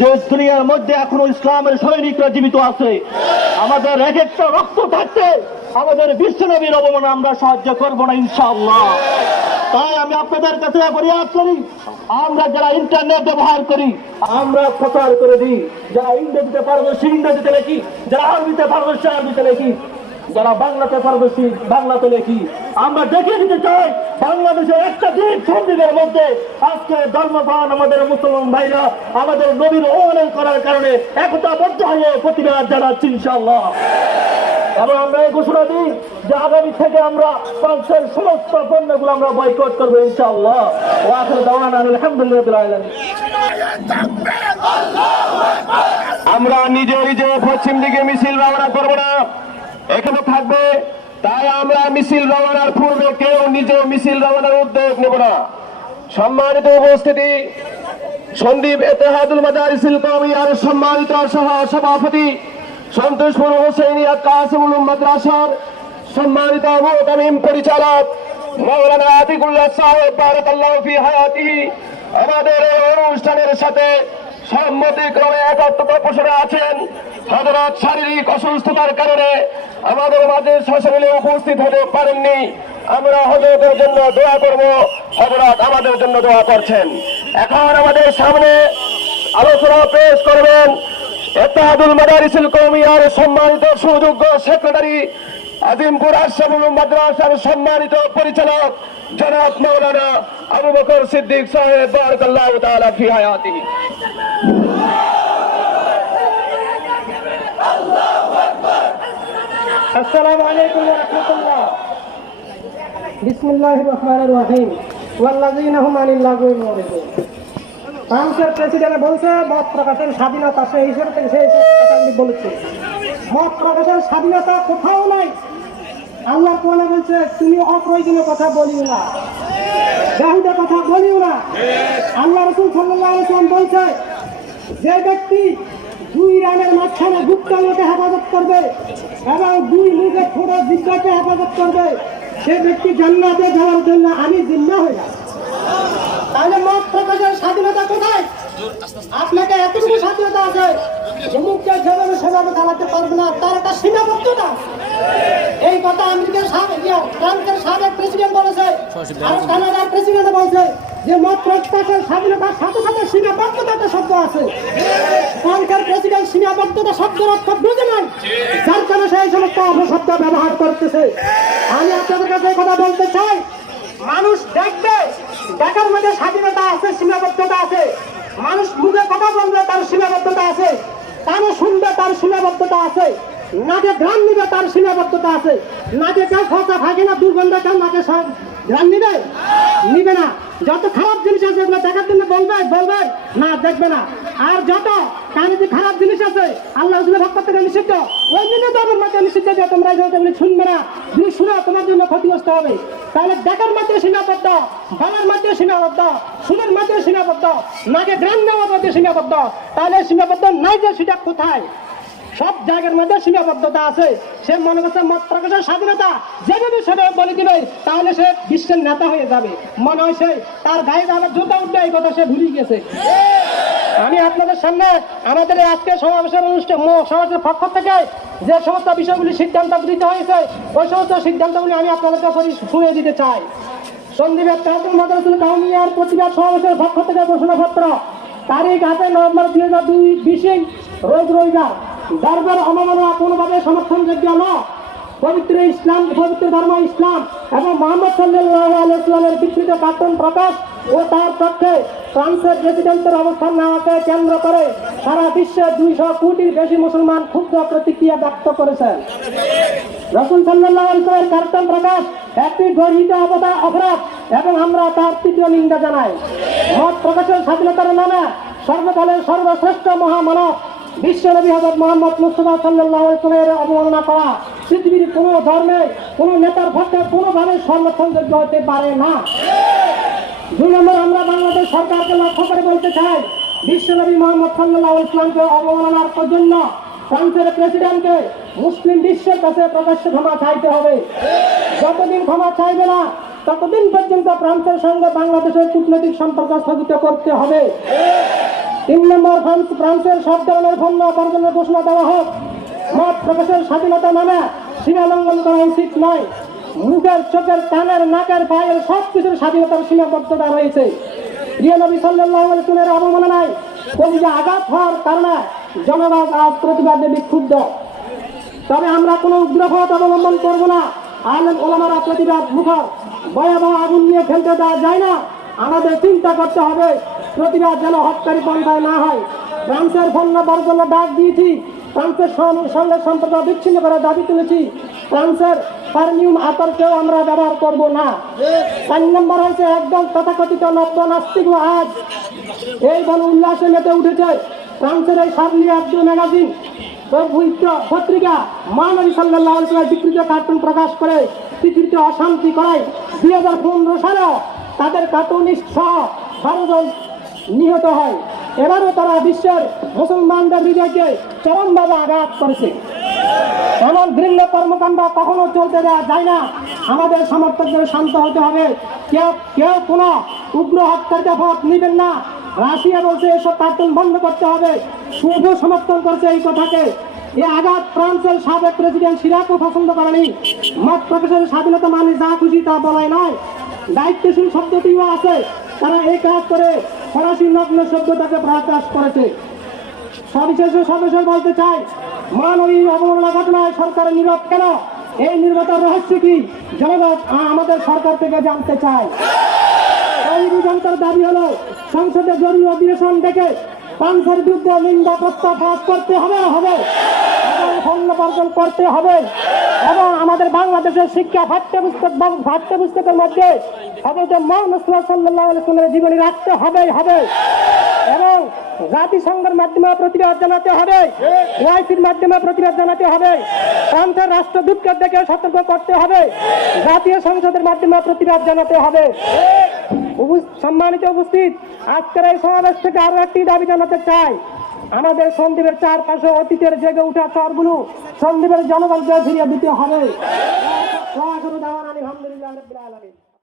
যে দুনিয়ার মধ্যে এখনও ইসলামের সৈনিকরা জীবিত আছে। আমাদের এক একটা রক্ত থাকতে আমাদের বিশ্বনবীর অবমানে আমরা সাহায্য করব না, ইনশাআল্লাহ। তাই আমি আপনাদের কাছে করি, আমরা যারা ইন্টারনেট ব্যবহার করি, আমরা প্রচার করে দিই। যারা ইংরেজিতে পারদর্শী, ইংরেজিতে লেখি, যারা আরবিতে পারদর্শী, আরবিতে লেখি। যারা বাংলাতে পারদর্শী বাংলাতে লেখি, আমরা দেখিয়ে দিতে চাই বাংলাদেশের একটা দ্বীপ সন্দ্বীপের মধ্যে। আজকে ধর্মপান আমাদের মুসলমান ভাইরা, আমাদের নবীর অবমানন করার কারণে একতাবদ্ধ হয়ে প্রতিবাদ জানাচ্ছি ইনশাআল্লাহ। এবং আমরা এই ঘোষণা দিই যে আগামী থেকে আমরা ফ্রান্সের সমস্ত পণ্যগুলো আমরা বয়কট করব ইনশাআল্লাহ। ও আখের দাওয়ানা আলহামদুলিল্লাহ আমরা নিজে নিজে পশ্চিম দিকে মিছিল রওনা করব না। এখানে থাকবে, তাই আমরা মিছিল রওনার পূর্বে কেউ নিজে মিছিল রওনার উদ্যোগ নেব না। সম্মানিত উপস্থিতি, সন্দীপ এতেহাদুল মাদারিসিল কওমিয়ার সম্মানিত সহ সভাপতি সন্তোষপুর হোসেনিয়া কাসিমুল মাদ্রাসার সম্মানিত আবু পরিচালক মৌলানা আতিকুল্লাহ সাহেব, বারাকাল্লাহু ফি হায়াতিহি আমাদের এই অনুষ্ঠানের সাথে সম্মতিক্রমে একাত্মতা পোষণে আছেন হজরত শারীরিক অসুস্থতার কারণে আমাদের মাঝে সশরীরে উপস্থিত হতে পারেননি। আমরা হজরতের জন্য দোয়া করব। হজরত আমাদের জন্য দোয়া করছেন। এখন আমাদের সামনে আলোচনা পেশ করবেন এতাহাদুল মাদারিসুল কৌমিয়ার সম্মানিত সুযোগ্য সেক্রেটারি আজিমপুর আশরাফুল মাদ্রাসার সম্মানিত পরিচালক জনাব মৌলানা আবু বকর সিদ্দিক সাহেব, বারাকাল্লাহু তাআলা ফি আসসালামু আলাইকুম ওয়া রাহমাতুল্লাহ। বিসমিল্লাহির রহমানির রহিম। ওয়াল্লাযীনা হুম আনিল লাগwi মুরিদুন ফ্রান্সের প্রেসিডেন্ট বলছে মত প্রকাশের স্বাধীনতা সেই হিসেবে সেই কথা মত প্রকাশের স্বাধীনতা কোথাও নাই। আল্লাহ কোরআনে বলছে তুমি অপ্রয়োজনীয় কথা বলিও না। বেহুদা কথা বলিও না। আল্লাহ রসুল সাল্লাল্লাহু বলছে যে ব্যক্তি দুই রানের মাঝখানে গুপ্তাঙ্গকে হেফাজত করবে এবং দুই মুখে ছোট জিজ্ঞাকে হেফাজত করবে। সে ব্যক্তি জান্নাতে যাওয়ার জন্য আমি জিম্মা হয়ে যাব। তাহলে মত প্রকাশের স্বাধীনতা কোথায়? আপনাকে এতটুকু স্বাধীনতা আছে অমুককে যেভাবে সেভাবে চালাতে পারবে না, তার একটা সীমাবদ্ধতা। এই কথা আমেরিকার ফ্রান্সের সাবেক প্রেসিডেন্ট বলেছে, আর কানাডার প্রেসিডেন্ট বলছে যে মত প্রকাশের স্বাধীনতার সাথে সাথে সীমাবদ্ধতা একটা শব্দ আছে প্রেসিডেন্ট সীমাবদ্ধতা শব্দের অর্থ বুঝে নাই। যার কারণে সেই সমস্ত অপশব্দ ব্যবহার করতেছে। আমি আপনাদের কাছে কথা বলতে চাই। মানুষ দেখবে, দেখার মধ্যে স্বাধীনতা আছে, সীমাবদ্ধতা আছে। মানুষ মুখে কথা বলবে, তার সীমাবদ্ধতা আছে। কানে শুনবে, তার সীমাবদ্ধতা আছে। নাকে ঘ্রাণ নিবে, তার সীমাবদ্ধতা আছে। নাকে কেউ খরচা থাকে না, দুর্গন্ধ কেউ নাকে ঘ্রাণ নিবে? নিবে না। যত খারাপ জিনিস আছে, এগুলো দেখার জন্য বলবে বলবে? না, দেখবে না। আর যত কানে যে খারাপ জিনিস আছে, আল্লাহ রসুলের থেকে নিষিদ্ধ, ওই জন্য তো আমার মাঝে নিষিদ্ধ যে তোমরা যেগুলো শুনবে না। যদি শুনো, তোমার জন্য ক্ষতিগ্রস্ত হবে। তাহলে দেখার মাধ্যমে সীমাবদ্ধ, বলার মাধ্যমে সীমাবদ্ধ, শুনের মাধ্যমে সীমাবদ্ধ, নাকে গ্রাম নেওয়ার মধ্যে সীমাবদ্ধ। তাহলে সীমাবদ্ধ নাই যে সেটা কোথায়? সব জায়গার মধ্যে সীমাবদ্ধতা আছে। সে মনে করছে মত প্রকাশের স্বাধীনতা। যেভাবে সেটা বলে দিবে, তাহলে সে বিশ্বের নেতা হয়ে যাবে। মনে হয় সে তার গায়ে যাবে জুতা উঠবে, এই কথা সে ভুলে গেছে আমি আপনাদের সামনে আমাদের আজকে সমাবেশের অনুষ্ঠান সমাবেশের পক্ষ থেকে যে সমস্ত বিষয়গুলি সিদ্ধান্ত গৃহীত হয়েছে, ওই সমস্ত সিদ্ধান্তগুলি আমি আপনাদেরকে শুনে দিতে চাই। সন্দীপের তাহাতুল মাদ্রাসুল কাউমিয়ার প্রতিবাদ সমাবেশের পক্ষ থেকে ঘোষণাপত্র। তারিখ হাতে নভেম্বর দুই হাজার দুই বিশে রোজ রবিবার। দরবার অমাননা কোনোভাবে সমর্থনযোগ্য নয় পবিত্র ইসলাম পবিত্র ধর্ম ইসলাম এবং মোহাম্মদ সাল্লাহ আলাইসলামের বিকৃত কার্টুন প্রকাশ ও তার পক্ষে ফ্রান্সের প্রেসিডেন্টের অবস্থান নেওয়াকে কেন্দ্র করে সারা বিশ্বে দুইশো কোটির বেশি মুসলমান ক্ষুদ্র প্রতিক্রিয়া ব্যক্ত করেছেন রসুল সাল্লাহ আলসালামের কার্টুন প্রকাশ, একটি গর্হিত অবদা অপরাধ, এবং আমরা তার তৃতীয় নিন্দা জানাই। মত প্রকাশের স্বাধীনতার নামে সর্বকালের সর্বশ্রেষ্ঠ মহামানব, বিশ্বনবী হজরত মোহাম্মদ মুস্তফা সাল্লাহ ইসলামের অবমাননা করা পৃথিবীর কোনো ধর্মে, কোনো নেতার পক্ষে কোনোভাবে সমর্থনযোগ্য হতে পারে না। দুই নম্বর, আমরা বাংলাদেশ সরকারকে লক্ষ্য করে বলতে চাই, বিশ্বনবী মোহাম্মদ সাল্লাহ ইসলামকে অবমাননার জন্য ফ্রান্সের প্রেসিডেন্টকে মুসলিম বিশ্বের কাছে প্রকাশ্য ক্ষমা চাইতে হবে। যতদিন ক্ষমা চাইবে না, ততদিন পর্যন্ত ফ্রান্সের সঙ্গে বাংলাদেশের কূটনৈতিক সম্পর্ক স্থগিত করতে হবে। তিন নম্বর, ফ্রান্স, ফ্রান্সের সব ধরনের পণ্য বর্জনের ঘোষণা দেওয়া হোক। মত প্রকাশের স্বাধীনতা নামে সীমা লঙ্ঘন করা উচিত নয়। মুখের চোখের কানের, নাকের, পায়ের সব কিছুর স্বাধীনতার সীমাবদ্ধতা রয়েছে। প্রিয় নবী আলসুনের অবমাননায় কলিজা আঘাত হওয়ার কারণে জনগণ আজ প্রতিবাদে বিক্ষুব্ধ। তবে আমরা কোনো উগ্রপথ অবলম্বন করব না। আলেম ওলামারা প্রতিবাদ মুখর, ভয়াবহ আগুন নিয়ে ফেলতে দেওয়া যায় না। আমাদের চিন্তা করতে হবে, প্রতিবাদ যেন হত্যারি পন্থায় না হয়। ফ্রান্সের পণ্য বর্জনের ডাক দিয়েছি। ফ্রান্সের সঙ্গে সম্পর্ক বিচ্ছিন্ন করার দাবি তুলেছি। ফ্রান্সের পারমিউম আতর্কেও আমরা ব্যবহার করব না। চার নম্বর হয়েছে একদল তথাকথিত নব্য নাস্তিক আজ এই দল উল্লাসে মেতে উঠেছে। ফ্রান্সের এই সার্লি আব্দুল ম্যাগাজিন পত্রিকা মহানবী সাল্লাহ বিকৃত কার্টুন প্রকাশ করে পৃথিবীতে অশান্তি করায়। দুই হাজার পনেরো সালেও তাদের কার্টুনিস্ট সহ বারো নিহত হয়। এবারও তারা বিশ্বের মুসলমানদের হৃদয়কে চরমভাবে আঘাত করেছে। এমন ঘৃণ্য কর্মকাণ্ড কখনো চলতে দেওয়া যায় না। আমাদের সমর্থকদের শান্ত হতে হবে। কেউ কেউ কোনো উগ্র হত্যার পথ নেবেন না। রাশিয়া বলছে এসব কার্টুন বন্ধ করতে হবে। শুভ সমর্থন করছে এই কথাকে। এ আঘাত ফ্রান্সের সাবেক প্রেসিডেন্ট সিরাকও পছন্দ করেনি। মত প্রকাশের স্বাধীনতা মানে যা খুশি তা বলাই নয়। দায়িত্বশীল শব্দটিও আছে। তারা এই কাজ করে ফরাসি নগ্ন সভ্যতাকে প্রকাশ করেছে। সবিশেষ সদস্য বলতে চাই মানবী অবমাননা ঘটনায় সরকারের নীরব কেন? এই নির্বাচন রহস্য কি? জনগণ আমাদের সরকার থেকে জানতে চায়। দাবি হলো, সংসদে জরুরি অধিবেশন ডেকে পাঁচের বিরুদ্ধে নিন্দা পাস করতে হবে হবে। এবং বর্জন করতে হবে এবং আমাদের বাংলাদেশের শিক্ষা পাঠ্যপুস্তক পাঠ্যপুস্তকের মধ্যে মহান সাল্লাহ আলাইসলামের জীবনী রাখতে হবেই হবে এবং জাতিসংঘের মাধ্যমে প্রতিবাদ জানাতে হবে ওয়াইসির মাধ্যমে প্রতিবাদ জানাতে হবে ফ্রান্সের রাষ্ট্রদূতকে দেখে সতর্ক করতে হবে জাতীয় সংসদের মাধ্যমে প্রতিবাদ জানাতে হবে। সম্মানিত উপস্থিত, আজকের এই সমাবেশ থেকে আরও একটি দাবি জানাতে চাই। আমাদের সন্দীপের চারপাশে অতীতের জেগে উঠা চরগুলো সন্দীপের জনগণকে ফিরিয়ে দিতে হবে। আলহামদুলিল্লাহ